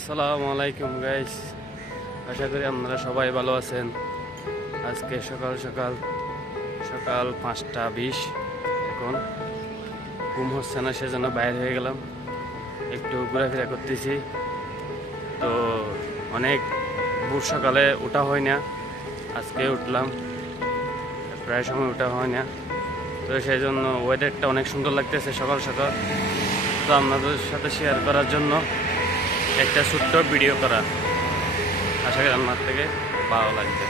আসসালামু আলাইকুম গাইস, আশা করি আপনারা সবাই ভালো আছেন। আজকে সকাল সকাল 5:20, এখন ঘুম হচ্ছে না, সেজন্য বাইরে হয়ে গেলাম, একটু ঘোরাফেরা করতেছি। তো অনেক ভোর সকালে ওঠা হয় না, আজকে উঠলাম, প্রায় সময় ওঠা হয় না। তো সেই জন্য ওয়েদারটা অনেক সুন্দর লাগতেছে সকাল সকাল। তো আপনাদের সাথে শেয়ার করার জন্য একটা ছোট্ট ভিডিও করা, আশা করি আমার থেকে ভালো লাগবে।